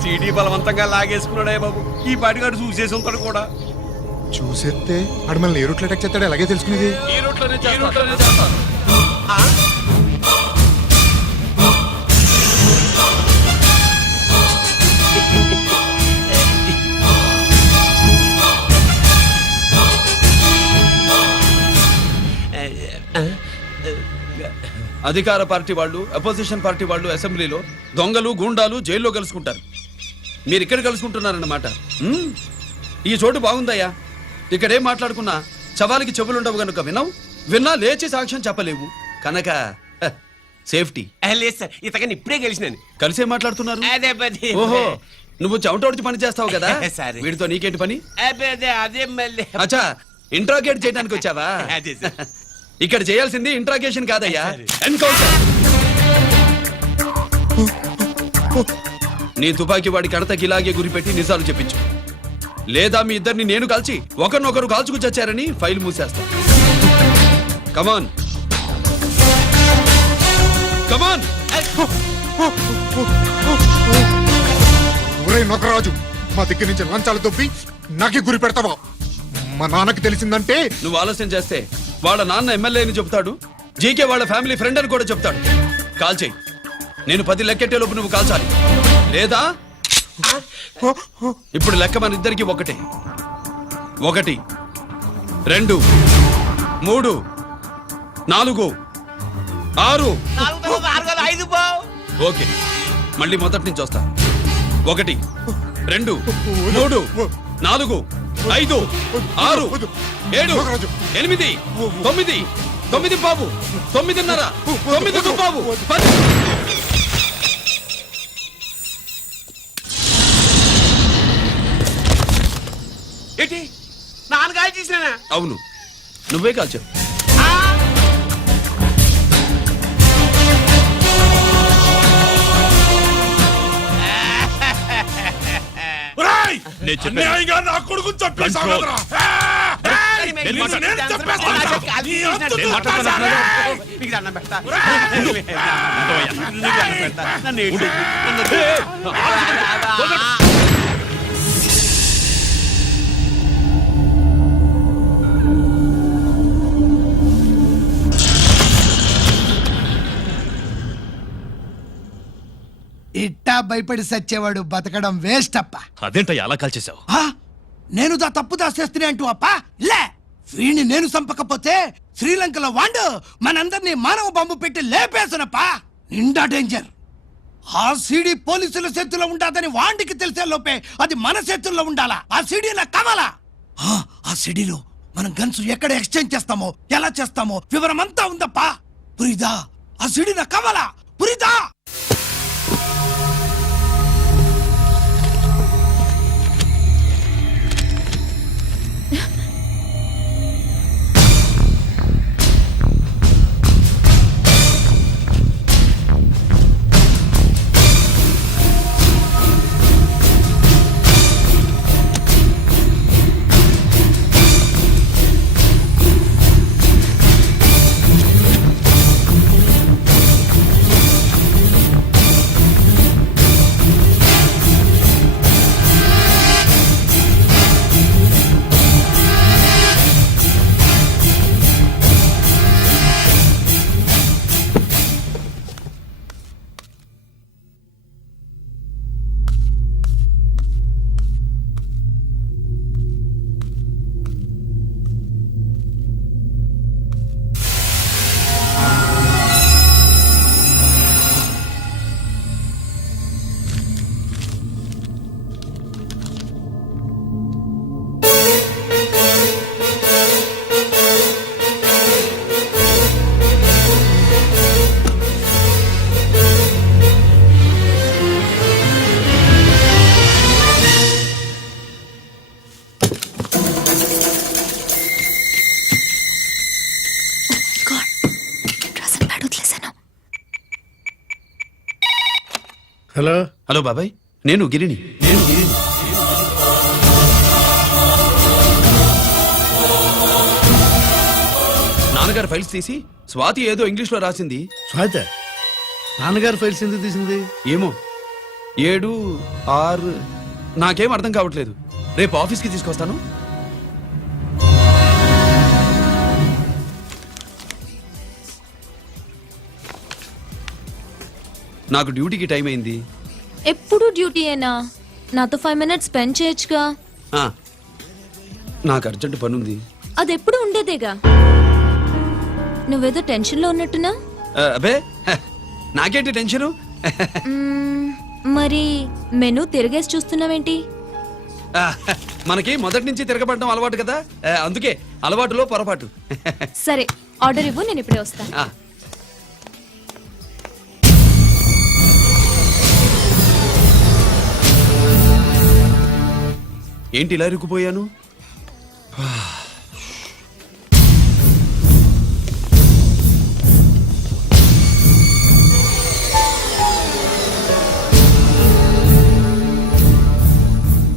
CD బలవంతంగా లాగేసుకున్నాడే బాబు. ఈ పాటిగాడు చూసేసి ఉంటాడు కూడా. చూసేస్తే ఆడు మనల్ని ఏ రూట్లో అటాక్ చేస్తాడు ఎలాగే తెలుసుకునేది. ఈ రూట్లోనే చేస్తాను. అధికార పార్టీ వాళ్ళు, అపోజిషన్ పార్టీ వాళ్ళు అసెంబ్లీలో, దొంగలు గూండాలు జైల్లో కలుసుకుంటారు. మీరు ఇక్కడ కలుసుకుంటున్నారన్నమాట. ఈ చోటు బాగుందయ్యా. ఇక్కడేం మాట్లాడుకున్నా చవాలికి చెవులుండవు కనుక విన్నా లేచి సాక్ష్యం చెప్పలేవు కనుక సేఫ్టీ. లేదు సార్, ఇతగాని ఇప్పుడే కలిసినాను. కలిసే మాట్లాడుతున్నారు. అదే ఓహో, నువ్వు చెమటోడిచి పని చేస్తావు కదా. సరే. వీడితో నీకేంటి పని? అదే మళ్ళీ. అచ్చా, ఇంట్రాగేట్ చేయడానికి వచ్చావా? అదే సార్. ఇక్కడ చేయాల్సింది ఇంట్రాగేషన్ కాదయ్యా, ఎన్కౌంటర్. నీ తుపాకీ వాడి కడతకి ఇలాగే గురిపెట్టి నిజాలు చెప్పించు, లేదా మీ ఇద్దరిని నేను కాల్చి ఒకరినొకరు కాల్చుకు చచ్చారని ఫైల్ మూసేస్తా. కమాన్ కమాన్. ఒరే నొకరాజు, మా దగ్గర నుంచి లంచాలు దొబ్బి నాకే గురి పెడతావా? మా నాన్నకి తెలిసిందంటే. నువ్వు ఆలస్యం చేస్తే వాళ్ళ నాన్న ఎమ్మెల్యే అని చెప్తాడు, జీకే వాళ్ళ ఫ్యామిలీ ఫ్రెండ్ అని కూడా చెప్తాడు. కాల్ చేయి. నేను 10 లెక్కెట్టే లోపు నువ్వు కాల్చాలి, లేదా ఇప్పుడు లెక్క మన ఇద్దరికి ఒకటే. 1 2 3 4 6. ఓకే, మళ్ళీ మొదటి నుంచి వస్తా. 1 2 3 4 5 6 7 8 9 9 బాబు 9:30 9 బాబు 10. ఏంటి నాన్నగారు చేసినా? అవును, నువ్వే కాల్చావు. నా కొడుకు ఇట్టా భయపడి సచ్చేవాడు బతకడం వేస్ట్ అప్ప. అదేంటయ్యా అలా కాల్చేశావు? నేను తప్పు దాచేస్తున్నా అంటూ అప్ప లే. వీణ్ణి నేను చంపకపోతే శ్రీలంకలో వాండు మనందరినీ మానవ బాంబు పెట్టి లేపేసునప్ప. నిండా డేంజర్. ఆ సీడీ పోలీసుల చేతుల్లో ఉండాదని వాండికి తెలిసే లోపే అది మన చేతుల్లో ఉండాలా. ఆ సీడీ నాకు కావాలా. ఆ సీడీలో మనం గన్స్ ఎక్కడ ఎక్స్చేంజ్ చేస్తామో, ఎలా చేస్తామో వివరం అంతా ఉందప్ప. పురిదా, ఆ సీడీ నాకు కావాలా. పురిదా. హలో హలో బాబాయ్, నేను గిరిని. నాన్నగారు ఫైల్స్ తీసి స్వాతి ఏదో ఇంగ్లీష్ లో రాసింది. స్వాతి నాన్నగారు ఫైల్స్ ఎందుకు తీసింది? ఏమో 7, 6 నాకేం అర్థం కావట్లేదు. రేపు ఆఫీస్కి తీసుకొస్తాను. నాకు డ్యూటీకి టైం అయింది. ఎప్పుడు డ్యూటీయేనా? నాతో 5 minutes స్పెండ్ చేయొచ్చుగా. ఆ, నాకు అర్జెంట్ పని ఉంది. అది ఎప్పుడు ఉండేదేగా. నువ్వేదో టెన్షన్లో ఉన్నట్టున్నా. అబే హ, నాకేంటి టెన్షను? మరి మెనూ తిరిగేసి చూస్తున్నావేంటి? ఆ, మనకి మొదటి నుంచి తిరగబడడం అలవాటు కదా, అందుకే అలవాటులో పొరపాటు. సరే ఆర్డర్ ఇవ్వు, నేను ఇప్పుడే వస్తాను. ఆ, ఏంటి ఇలా ఇరుక్కుపోయాను?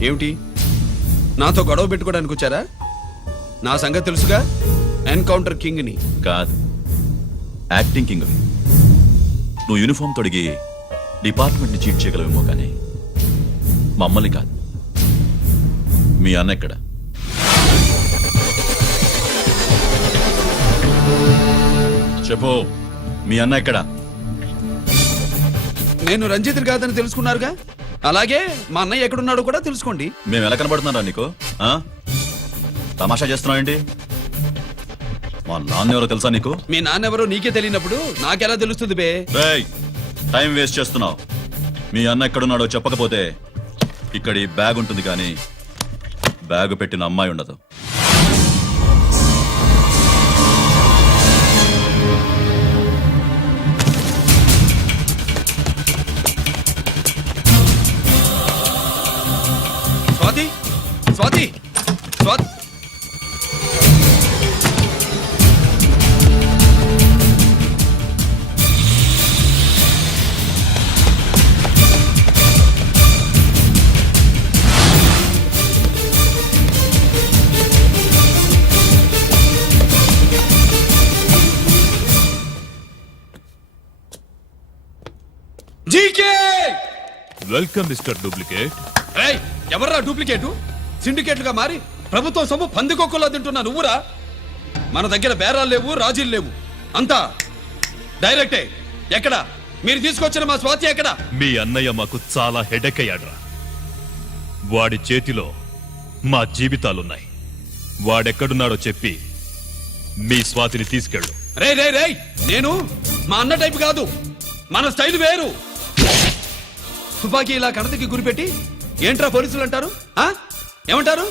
ఏమిటి, నాతో గొడవ పెట్టుకోవడానికి వచ్చారా? నా సంగతి తెలుసుగా, ఎన్కౌంటర్ కింగ్ని. కాదు, యాక్టింగ్ కింగ్. నువ్వు యూనిఫామ్ తొడిగి డిపార్ట్మెంట్ని చీట్ చేయగలవేమో కానీ మమ్మల్ని కాదు. మీ అన్న ఎక్కడ? చెప్పు, మీ అన్న ఎక్కడ? నేను రంజిత్ కాదని తెలుసుకున్నారుగా, అలాగే మా అన్నయ్య ఎక్కడున్నాడో కూడా తెలుసుకోండి. మేము ఎలా కనబడుతున్నారా నీకు? ఆ? తమాషా చేస్తున్నావేంటి? మా నాన్న ఎవరో తెలుసా నీకు? మీ నాన్నెవరో నీకే తెలియనప్పుడు నాకెలా తెలుస్తుంది బే? రేయ్, టైం వేస్ట్ చేస్తున్నావు. మీ అన్న ఎక్కడున్నాడో చెప్పకపోతే ఇక్కడ ఈ బ్యాగ్ ఉంటుంది కానీ బ్యాగ్ పెట్టిన అమ్మాయి ఉండదు. Swathi, Swathi, Swathi. GK! Welcome mister duplicate. ఏయ్, ఎవర్రా డూప్లికేటు? సిండికేట్లుగా మారి ప్రభుత్వం సొమ్ము పందికొక్కులా తింటున్నా నువ్వురా? మన దగ్గర బేరాలు లేవు, రాజీలు లేవు, అంతా డైరెక్టే. ఎక్కడ మీరు తీసుకొచ్చిన మా స్వాతి ఎక్కడ? మీ అన్నయ్య మాకు చాలా హెడెక్ అయ్యాడ్రా. వాడి చేతిలో మా జీవితాలున్నాయి. వాడెక్కడున్నాడో చెప్పి మీ స్వాతిని తీసుకెళ్ళు. రే రే రే, నేను మా అన్న టైపు కాదు, మన స్టైల్ వేరు. తుపాకీ ఇలా కణతకి గురిపెట్టి ఏంట్రా పోలీసులు అంటారు? ఆ? ఏమంటారు?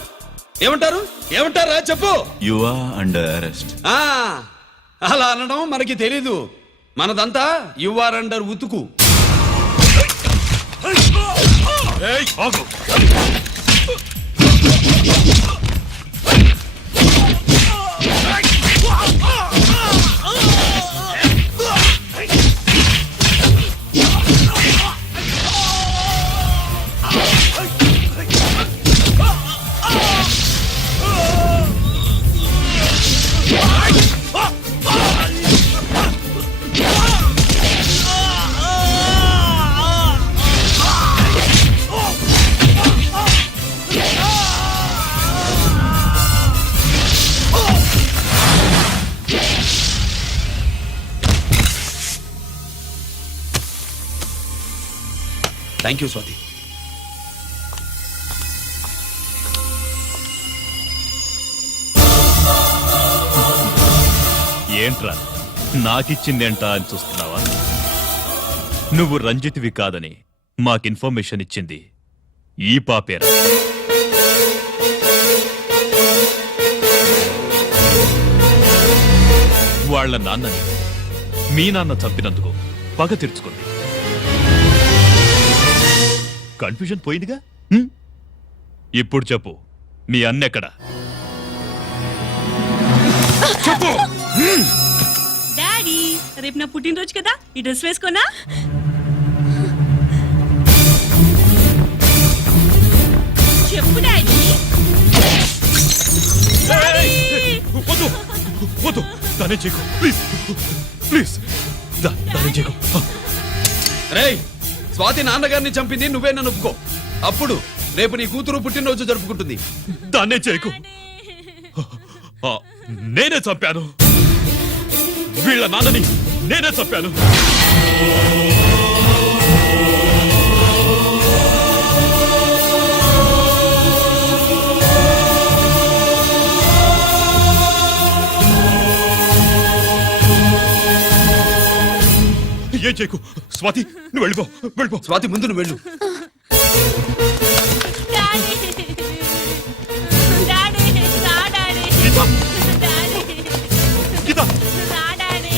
ఏమంటారు? ఏమంటారా చెప్పు. You are under arrest. ఆ, అలా అనడం మనకి తెలీదు. మనదంతా యువర్ అండర్ ఉతుకు. ఏయ్, ఆగు. Thank you Swathi. ఏంట్రా నాకిచ్చిందేంటా అని చూస్తున్నావా? నువ్వు రంజిత్వి కాదని మాకు ఇన్ఫర్మేషన్ ఇచ్చింది ఈ పాపేరా. వాళ్ళ నాన్నని మీ నాన్న చంపినందుకు పగ తీర్చుకుంది. కన్ఫ్యూజన్ పోయిందిగా. ఇప్పుడు చెప్పు, మీ అన్నెక్కడా? చెప్పు. డాడీ, రేపు నా పుట్టినరోజు కదా, ఈ డ్రెస్ వేసుకోనా? చెప్పు డాడీ. వద్దు వద్దు, దానే చేయకు ప్లీజ్ ప్లీజ్, దానే చేయకు. స్వాతి నాన్నగారిని చంపింది నువ్వే నన్ను ఒప్పుకో. అప్పుడు రేపు నీ కూతురు పుట్టినరోజు జరుపుకుంటుంది. దాన్నే చేయకు. ఆ, నేనే చంపాను. వీళ్ళ నాన్నని నేనే చంపాను. ఏం చేయకు. స్వాతి, నువ్వు వెళ్ళిపో, వెళ్ళిపో. స్వాతి ముందు నువ్వు వెళ్ళు. డాడీ డాడీ నా డాడీ గీత, డాడీ గీత, నా డాడీ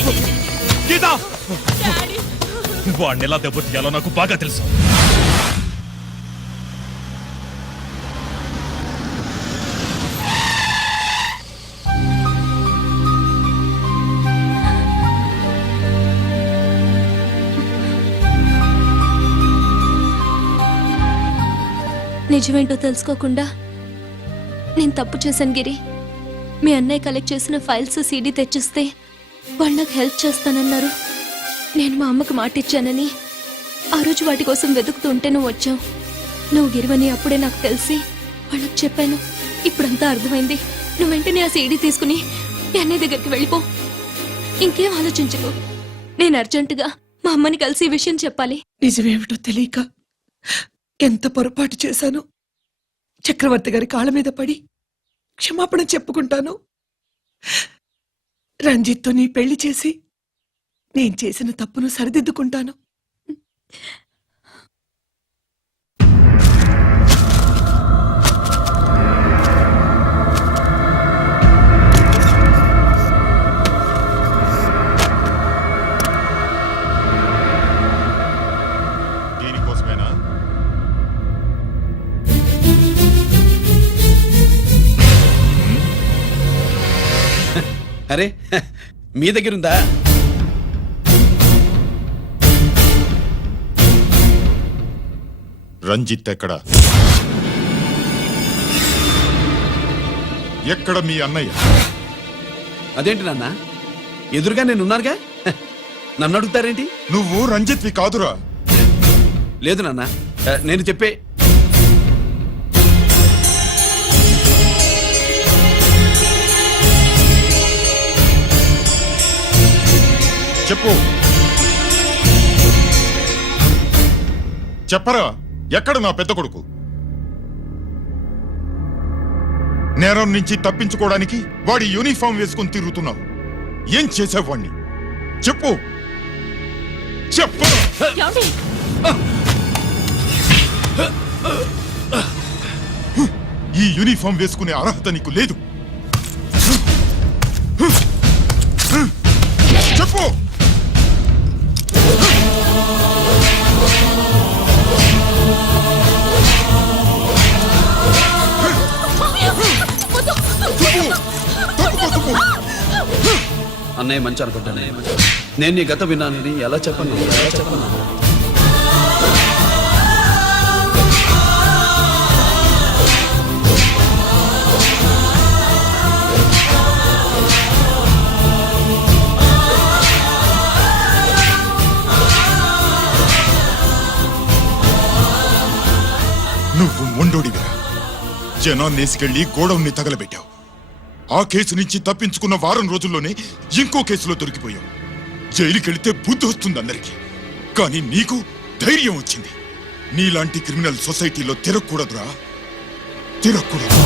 గీత. డాడీ వాడిని ఎలా దెబ్బతీయాలో నాకు బాగా తెలుసు. నిజమేంటో తెలుసుకోకుండా నేను తప్పు చేశాను గిరి. మీ అన్నయ్య కలెక్ట్ చేసిన ఫైల్స్ సీడీ తెచ్చిస్తే వాళ్ళు నాకు హెల్ప్ చేస్తానన్నారు. నేను మా అమ్మకి మాట ఇచ్చానని ఆ రోజు వాటి కోసం వెతుకుతూ ఉంటే నువ్వు వచ్చావు. నువ్వు గిరివని అప్పుడే నాకు తెలిసి వాళ్ళకి చెప్పాను. ఇప్పుడంతా అర్థమైంది. నువ్వు వెంటనే ఆ సీడీ తీసుకుని మీ అన్నయ్య దగ్గరికి వెళ్ళిపో. ఇంకేం ఆలోచించకు. నేను అర్జెంటుగా మా అమ్మని కలిసి ఈ విషయం చెప్పాలి. నిజమేమిటో తెలియక ఎంత పొరపాటు చేశాను. చక్రవర్తి గారి కాళ్ళ మీద పడి క్షమాపణ చెప్పుకుంటాను. రంజిత్తో నీ పెళ్లి చేసి నేను చేసిన తప్పును సరిదిద్దుకుంటాను. దీనికోసమేనా? అరే మీ దగ్గరుందా? రంజిత్ ఎక్కడ? ఎక్కడ మీ అన్నయ్య? అదేంటి నాన్న, ఎదురుగా నేనున్నానుగా. నన్ను అడుగుతారేంటి? నువ్వు రంజిత్వి కాదురా. లేదు నాన్న, నేను చెప్పే. చెప్పు, చెప్పరా, ఎక్కడ నా పెద్ద కొడుకు? నేరం నుంచి తప్పించుకోవడానికి వాడి యూనిఫామ్ వేసుకుని తిరుగుతున్నావు. ఏం చేసావు వాణ్ణి? చెప్పు, చెప్పు. ఏమండి? ఈ యూనిఫామ్ వేసుకునే అర్హత నీకు లేదు. చెప్పు. అన్నయ్య మంచి అనుకుంటానే. నేను నీ గత విన్నానని ఎలా చెప్పను? నువ్వు మొండోడివిరా. జనాన్నేసుకెళ్లి గోడౌన్ని తగలబెట్టావు. ఆ కేసు నుంచి తప్పించుకున్న వారం రోజుల్లోనే ఇంకో కేసులో దొరికిపోయావు. జైలుకెళితే బుద్ధి వస్తుంది అందరికీ, కానీ నీకు ధైర్యం వచ్చింది. నీలాంటి క్రిమినల్ సొసైటీలో తిరగకూడదురా, తిరగకూడదు.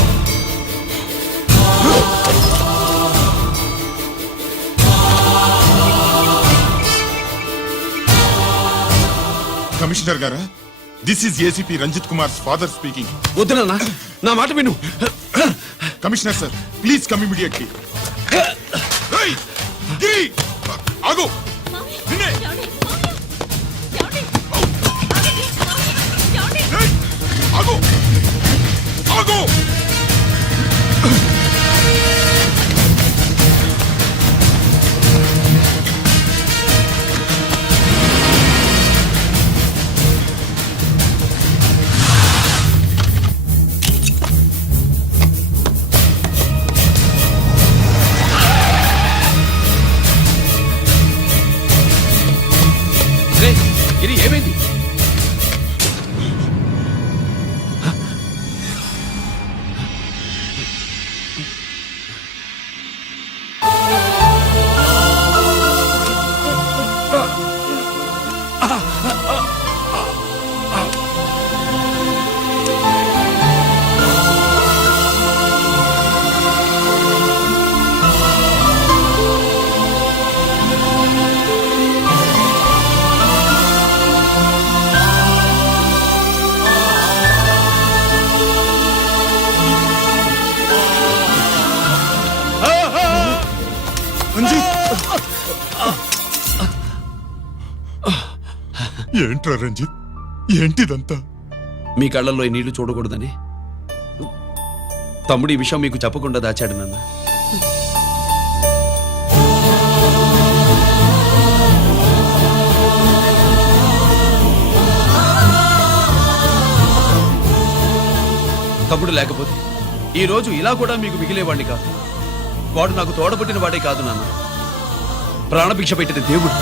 కమిషనర్ గారా, this is ACP Ranjith Kumar father speaking. వద్దు నాన్న, నా మాట విను. Commissioner sir, please come immediately. ఆగు. నిన్నే. ఏయ్, ఆగు. ఆగు. ఏంట్రా రంజిత్, ఏంటిదంతా? మీ కళ్ళల్లో ఈ నీళ్లు చూడకూడదని తమ్ముడు ఈ విషయం మీకు చెప్పకుండా దాచాడు నాన్న. తమ్ముడు లేకపోతే ఈ రోజు ఇలా కూడా మీకు మిగిలేవాడిని కాదు. వాడు నాకు తోడబుట్టిన వాడే కాదు నాన్న, ప్రాణభిక్ష పెట్టిన దేవుడు.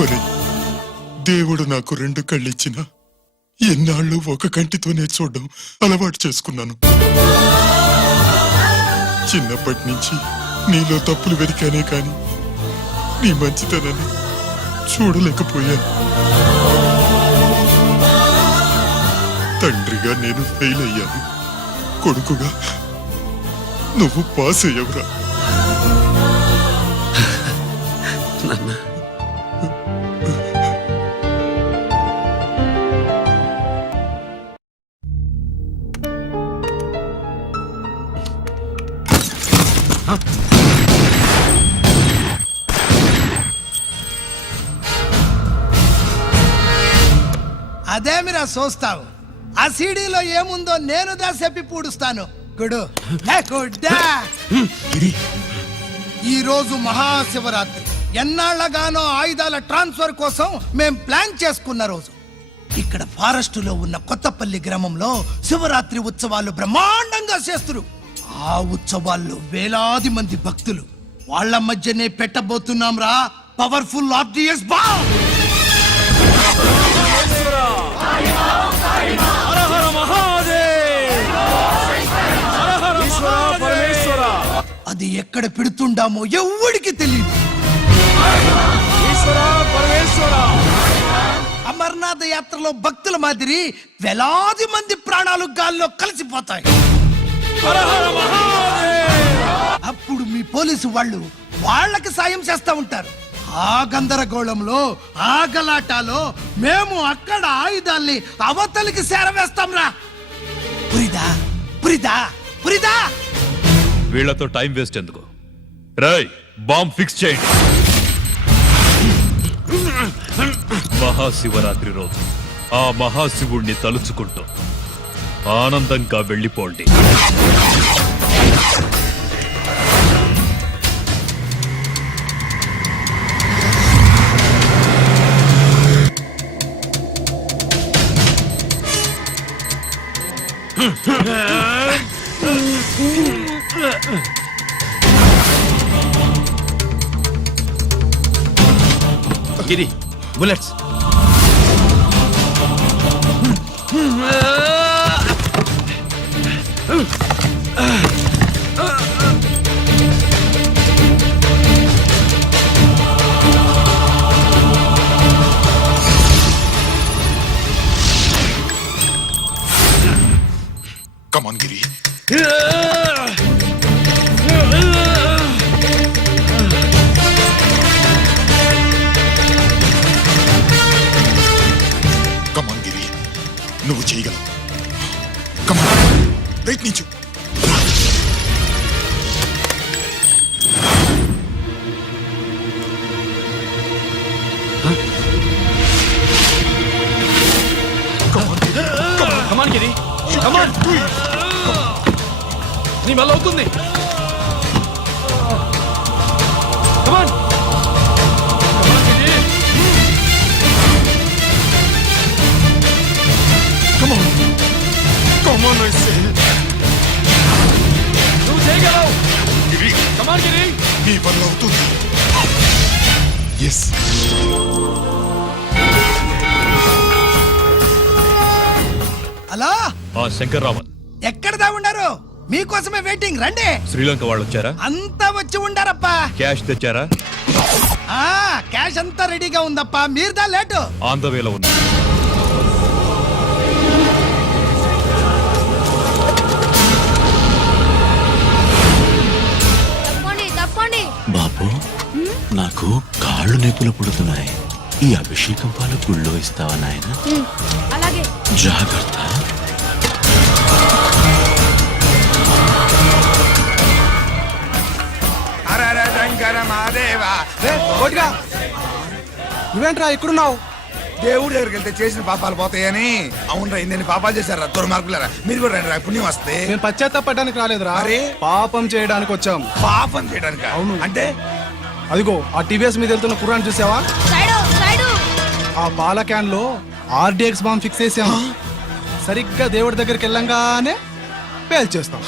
ఒరే, దేవుడు నాకు 2 కళ్ళిచ్చిన ఎన్నాళ్ళు ఒక కంటితోనే చూడడం అలవాటు చేసుకున్నాను. చిన్నప్పటి నుంచి నీలో తప్పులు వెతికానే కాని నీ మంచితనాన్ని చూడలేకపోయాను. తండ్రిగా నేను ఫెయిల్ అయ్యాను, కొడుకుగా నువ్వు పాస్ అయ్యవురా. నాన్న, అదేమిరా చూస్తావు? ఆ సీడీలో ఏముందో నేను చెప్పి పూడుస్తాను. గుడు హే గుడ్డా. ఈ రోజు మహాశివరాత్రి. ఎన్నాళ్లగానో ఆయుధాల ట్రాన్స్ఫర్ కోసం మేం ప్లాన్ చేసుకున్న రోజు. ఇక్కడ ఫారెస్టులో ఉన్న కొత్తపల్లి గ్రామంలో శివరాత్రి ఉత్సవాలు బ్రహ్మాండంగా చేస్తున్నారు. ఆ ఉత్సవాల్లో వేలాది మంది భక్తులు. వాళ్ళ మధ్యనే పెట్టబోతున్నాం రా పవర్ఫుల్ ఆర్డిఎస్ బాంబ్. అది ఎక్కడ పెడుతుండామో ఎవ్వడికి తెలియదు. అమర్నాథ్ యాత్రలో భక్తుల మాదిరి వేలాది మంది ప్రాణాలు గాల్లో కలిసిపోతాయి. అప్పుడు మీ పోలీసు వాళ్ళు వాళ్ళకి సాయం చేస్తా ఉంటారు. ఆ గందరగోళంలో ఆ గలాటాలో మేము అక్కడ ఆయుధాల్ని అవతలికి చేరవేస్తాం రా. పురిదా పురిదా పురిదా. వీళ్లతో టైం వేస్ట్ ఎందుకు? రై, బాంబ్ ఫిక్స్ చేయండి. మహాశివరాత్రి రోజు ఆ మహాశివుణ్ణి తలుచుకుంటూ ఆనందంగా వెళ్ళిపోండి. గిరి, బుల్లెట్స్. కమాన్ గిరి. కమాన్ గిరి, నువ్వు చేయగలవు. కమాన్, ప్రయత్నించు. కమాన్ గిరి, కమాన్. నీ వల్ల అవుతుంది. కమాన్. నువ్వు చేయగలవు. కమాన్ గిరి. నీ వల్ల అవుతుంది. ఎస్. అలా ఆ శంకర్రామన్ ఎక్కడ దాగుండారు? మీకోసమే వెయిటింగ్. రండి. శ్రీలంక వాళ్ళు వచ్చారా? అంతా వచ్చి ఉండారప్పా. క్యాష్ తెచ్చారా? ఆ క్యాష్ అంతా రెడీగా ఉందప్పా. మీరుదా లేటు. ఆన్ ద వేలో ఉంది. తప్పండి తప్పండి. బాబు, నా నాకు కాళ్ళు నొప్పులు పుడుతున్నాయి. ఈ అభిషేకం పాలు గుళ్ళో ఇస్తావా నాయన? అలాగే జాగ్రత్త. నువ్వేంట్రా ఇక్కడున్నావు? దేవుడి దగ్గరికి వెళ్తే చేసిన పాపాలు పోతాయని. అవునరా, ఇన్ని పాపాలు చేశారా దుర్మార్గులారా. మీరు కూడా రండి రా, పుణ్యం వస్తే. నేను పశ్చాత్తాపడడానికి రాలేదురా, మరి? పాపం చేయడానికి వచ్చాం. పాపం చేయడానికి అవును. అంటే అదిగో ఆ టీవీఎస్ మీద వెళ్తున్న కుర్రాన్ని చూసావా? ఆ పాల క్యాన్ లో ఆర్డిఎక్స్ బాంబ్ ఫిక్స్ చేసాం. సరిగ్గా దేవుడి దగ్గరికి వెళ్ళంగానే పేల్చేస్తాం.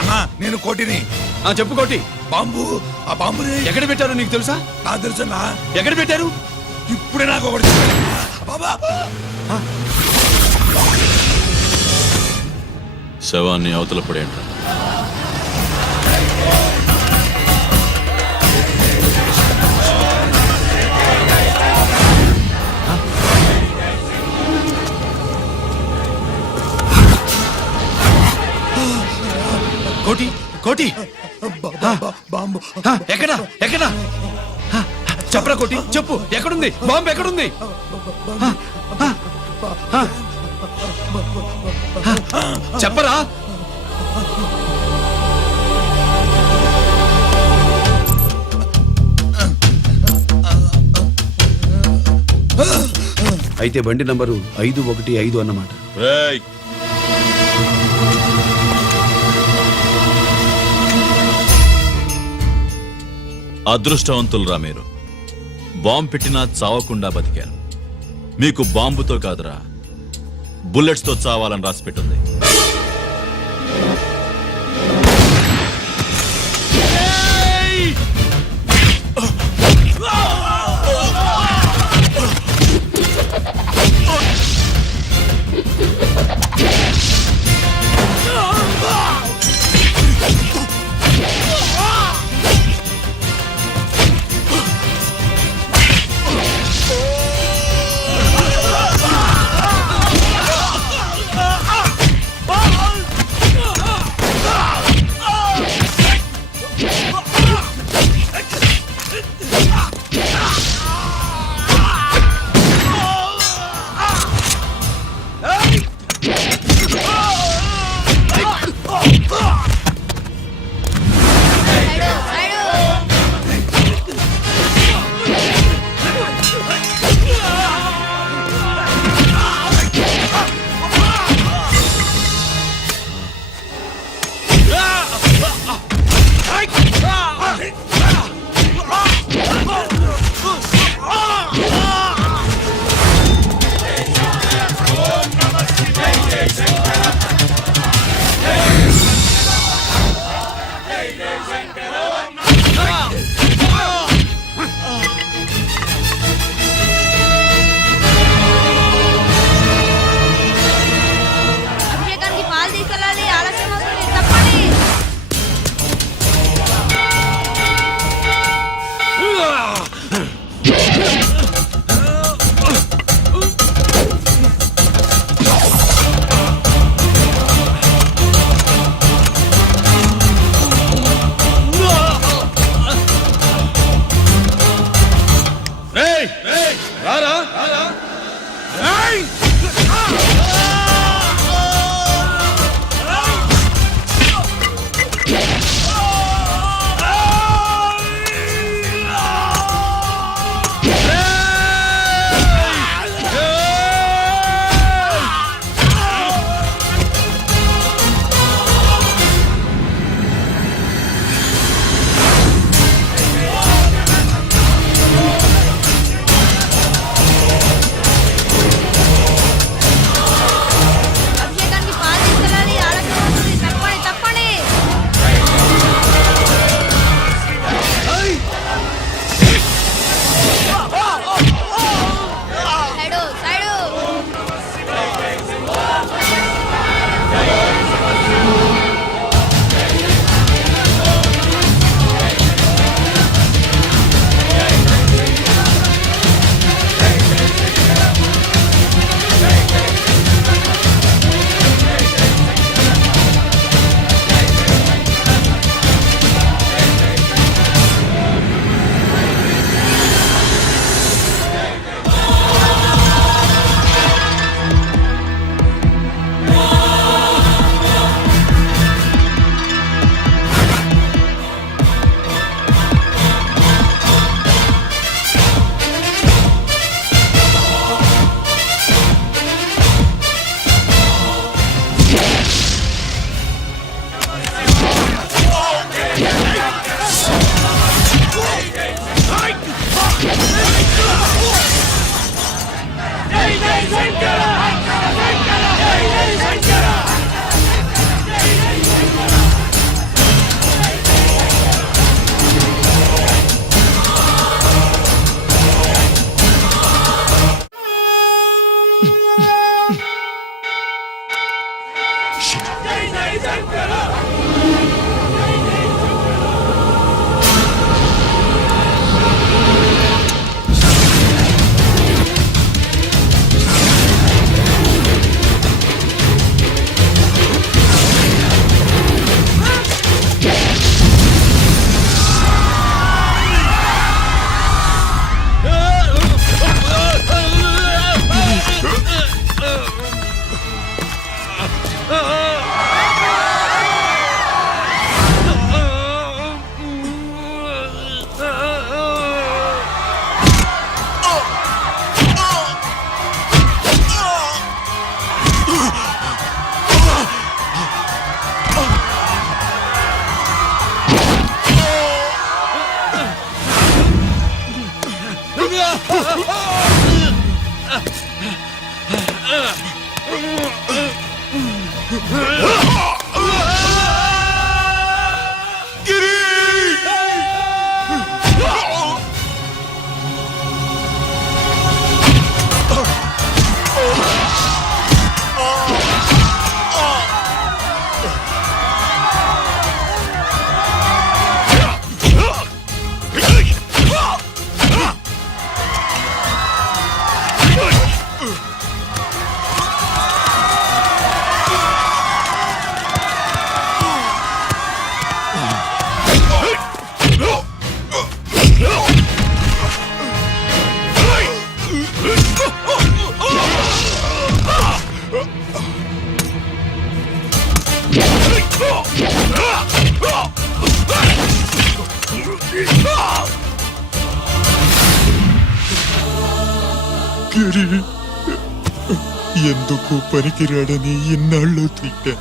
అమ్మా, నేను కోటిని. చెప్పు కోటి, బాంబు, ఆ బాంబుని ఎక్కడ పెట్టారు నీకు తెలుసా? నాకు తెలుసన్నా. ఎక్కడ పెట్టారు? ఇప్పుడే నాకు ఒకటి చెప్పాడు. బాబా, శవాన్ని అవతల పడేయండి. కోటి, కోటి, బాంబు ఎక్కడ ఎక్కడ? చెప్పరా కోటి, చెప్పు, ఎక్కడుంది బాంబు? ఎక్కడుంది? చెప్పరా. అయితే బండి నంబరు 515 అన్నమాట. రేయ్, అదృష్టవంతులరా మీరు. బాంబు పెట్టినా చావకుండా బతికారు. మీకు బాంబుతో కాదురా, బుల్లెట్స్ తో చావాలని రాసి పెట్టుంది. గిరి ఎందుకు పనికిరాడని ఇన్నాళ్ళు తిట్టా.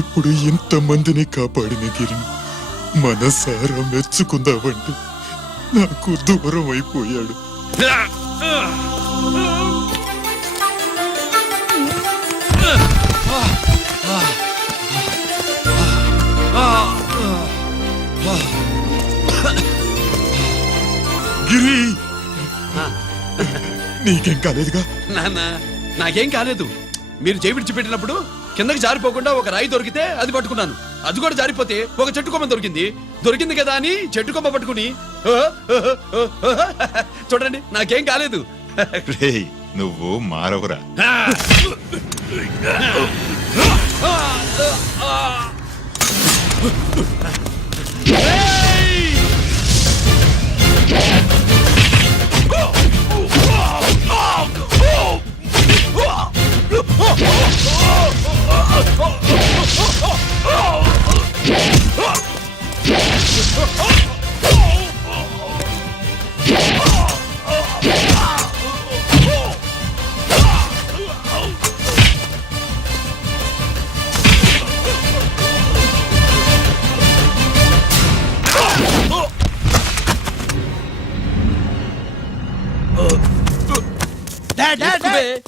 ఇప్పుడు ఇంతమందిని కాపాడిన గిరి మనసారా మెచ్చుకుందామంటే నాకు దూరం అయిపోయాడు. గిరి నీకేం కాలేదుగా? నాన్న నాకేం కాలేదు. మీరు చేయి విడిచిపెట్టినప్పుడు కిందకి జారిపోకుండా ఒక రాయి దొరికితే అది పట్టుకున్నాను. అది కూడా జారిపోతే ఒక చెట్టు కొమ్మ దొరికింది కదా అని చెట్టు కొమ్మ పట్టుకుని చూడండి నాకేం కాలేదు. రేయ్, నువ్వు మారవురా.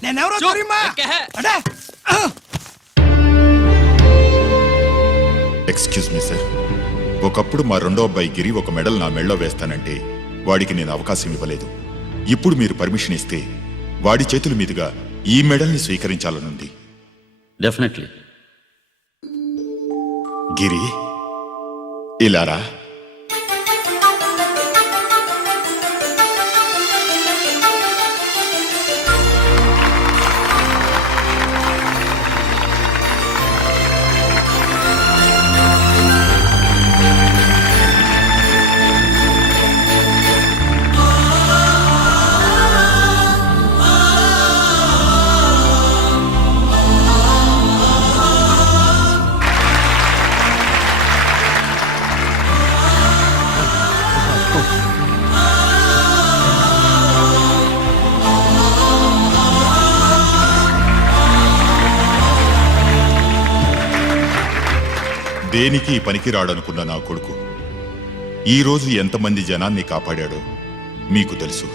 నేనెవరో తెలియమా? ఎక్స్క్యూజ్ మీ సార్, ఒకప్పుడు మా రెండో అబ్బాయి గిరి ఒక మెడల్ నా మెడలో వేస్తానంటే వాడికి నేను అవకాశం ఇవ్వలేదు. ఇప్పుడు మీరు పర్మిషన్ ఇస్తే వాడి చేతుల మీదుగా ఈ మెడల్ని స్వీకరించాలనుంది. డెఫినెట్లీ. గిరి ఇలారా. దేనికి పనికిరాడనుకున్న నా కొడుకు ఈ రోజు ఎంతమంది జనాన్ని కాపాడాడో మీకు తెలుసు.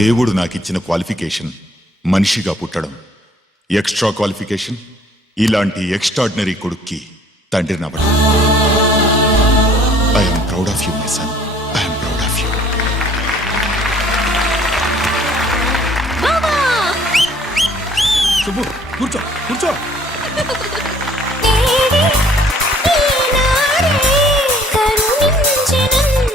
దేవుడు నాకిచ్చిన క్వాలిఫికేషన్ మనిషిగా పుట్టడం, ఎక్స్ట్రా క్వాలిఫికేషన్ ఇలాంటి ఎక్స్ట్రాడినరీ కొడుక్కి తండ్రినవ్వడం. I'm proud of you my son, I'm proud of you. Subbu కూర్చో కూర్చో డాడీ